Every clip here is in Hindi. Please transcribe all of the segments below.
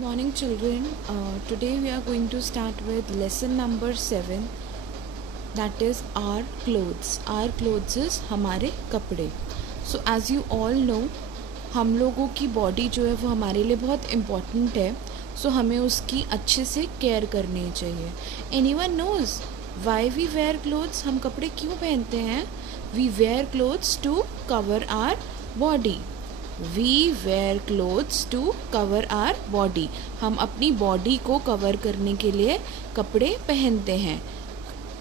Morning, children. Today we are going to start with lesson number 7, that is our clothes. Our clothes is हमारे कपड़े. So as you all know, हम लोगों की बॉडी जो है वो हमारे लिए बहुत इम्पॉर्टेंट है. सो हमें उसकी अच्छे से केयर करनी चाहिए. Anyone knows why we wear clothes? हम कपड़े क्यों पहनते हैं? We wear clothes to cover our body. We wear clothes to cover our body. हम अपनी बॉडी को कवर करने के लिए कपड़े पहनते हैं.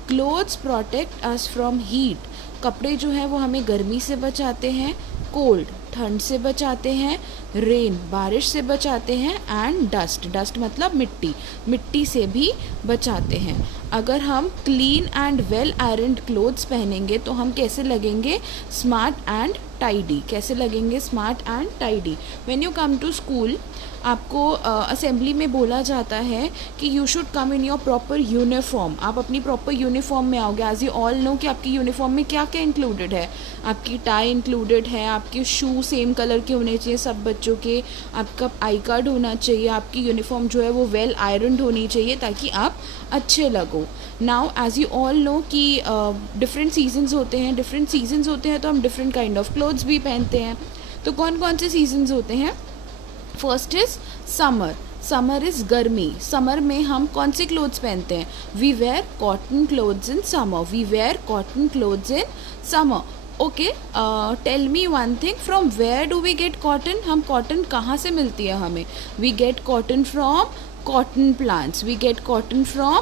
Clothes protect us from heat. कपड़े जो हैं वो हमें गर्मी से बचाते हैं. कोल्ड ठंड से बचाते हैं. रेन बारिश से बचाते हैं. एंड डस्ट मतलब मिट्टी से भी बचाते हैं. अगर हम clean and well ironed clothes पहनेंगे तो हम कैसे लगेंगे? Smart and tidy. कैसे लगेंगे? Smart and tidy. When you come to school, आपको असेंबली में बोला जाता है कि you should come in your proper uniform. आप अपनी प्रॉपर यूनिफॉर्म में आओगे. एज यू ऑल नो कि आपकी यूनिफॉर्म में क्या क्या इंक्लूडेड है. आपकी टाई इंक्लूडेड है. आपके शू सेम कलर के होने चाहिए सब बच्चों के. आपका आई कार्ड होना चाहिए. आपकी यूनिफॉर्म जो है वो वेल आयरन्ड होनी चाहिए ताकि आप अच्छे लगो. Now as you all know कि डिफरेंट सीजन्स होते हैं तो हम डिफरेंट काइंड ऑफ क्लोथ्स भी पहनते हैं. तो कौन कौन से सीजन्स होते हैं? First is summer. Summer is गर्मी. समर में हम कौन से क्लोथ्स पहनते हैं? We wear cotton clothes in summer. We wear cotton clothes in summer. Okay, tell me one thing, from where do we get cotton? हम कॉटन कहाँ से मिलती है हमें? We get cotton from cotton plants. We get cotton from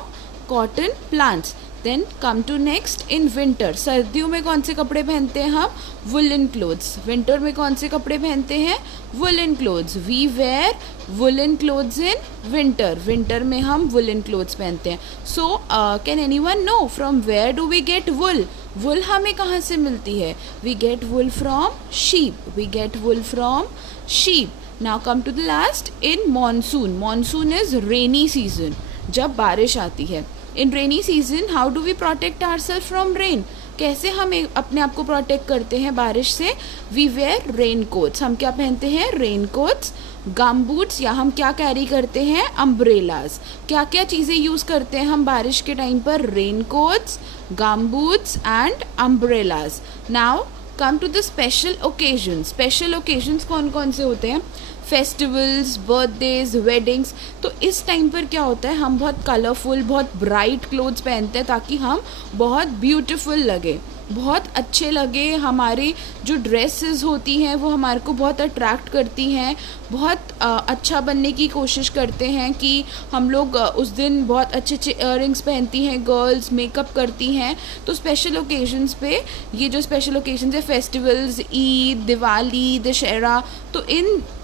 cotton plants. Then come to next, in winter. सर्दियों में कौन से कपड़े पहनते हैं हम? Woollen clothes. विंटर में कौन से कपड़े पहनते हैं? Woollen clothes. We wear woollen clothes in winter. Winter में हम वुलन क्लोथ्स पहनते हैं. So can anyone know from where do we get wool? Wool हमें कहाँ से मिलती है? We get wool from sheep. We get wool from sheep. Now come to the last, in monsoon. Monsoon is rainy season, जब बारिश आती है. In rainy season how do we protect ourself from rain? कैसे हम अपने आप को प्रोटेक्ट करते हैं बारिश से? We wear raincoats. हम क्या पहनते हैं? Rain quotes. गम बूट्स, या हम क्या कैरी करते हैं? अम्ब्रेलाज. क्या क्या चीज़ें यूज़ करते हैं हम बारिश के टाइम पर? Raincoats, gum boots and umbrellas. Now come to the special occasions. Special occasions कौन कौन से होते हैं? Festivals, birthdays, weddings. तो इस टाइम पर क्या होता है, हम बहुत कलरफुल, बहुत ब्राइट क्लोथ्स पहनते हैं ताकि हम बहुत ब्यूटीफुल लगे, बहुत अच्छे लगे. हमारी जो ड्रेसेस होती हैं वो हमारे को बहुत अट्रैक्ट करती हैं. बहुत अच्छा बनने की कोशिश करते हैं कि हम लोग उस दिन बहुत अच्छे अच्छे इयररिंग्स पहनती हैं. गर्ल्स मेकअप करती हैं. तो स्पेशल ओकेजन्स पे, ये जो स्पेशल ओकेजन्स है, फेस्टिवल्स, ईद, दिवाली, दशहरा, तो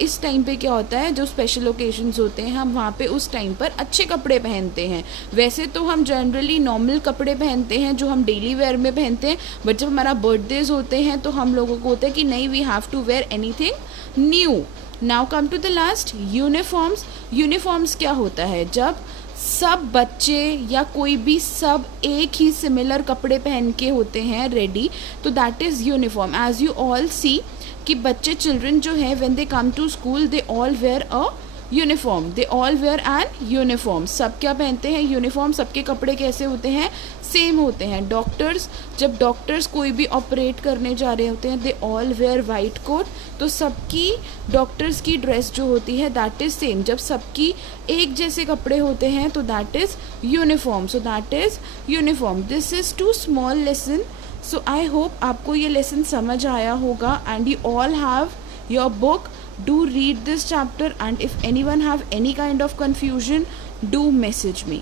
इस टाइम पे क्या होता है, जो स्पेशल ओकेजन्स होते हैं हम वहाँ पे उस टाइम पर अच्छे कपड़े पहनते हैं. वैसे तो हम जनरली नॉर्मल कपड़े पहनते हैं जो हम डेली वेयर में पहनते हैं, बट जब हमारा बर्थडेज होते हैं तो हम लोगों को होता है कि नहीं, we have to wear anything new. Now come to the last, uniforms. Uniforms क्या होता है? जब सब बच्चे या कोई भी सब एक ही सिमिलर कपड़े पहन के होते हैं रेडी, तो that is uniform. As you all see कि बच्चे, चिल्ड्रन जो है, when they come to school they all wear a uniform. They all wear an uniform. सब क्या पहनते हैं? यूनिफॉर्म. सबके कपड़े कैसे होते हैं? सेम होते हैं. डॉक्टर्स, जब डॉक्टर्स कोई भी ऑपरेट करने जा रहे होते हैं, they all wear white coat. तो सबकी डॉक्टर्स की ड्रेस जो होती है दैट इज़ सेम. जब सबकी एक जैसे कपड़े होते हैं तो that is uniform. So that is uniform. This is to small lesson. So I hope आपको ये लेसन समझ आया होगा. And you all have your book. Do read this chapter, and if anyone have any kind of confusion, do message me.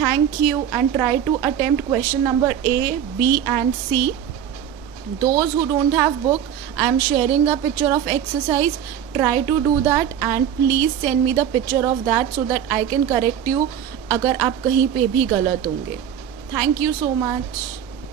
Thank you, and try to attempt question number A, B and C. Those who don't have book, I am sharing a picture of exercise. Try to do that and please send me the picture of that so that I can correct you अगर आप कहीं पे भी गलत होंगे. Thank you so much.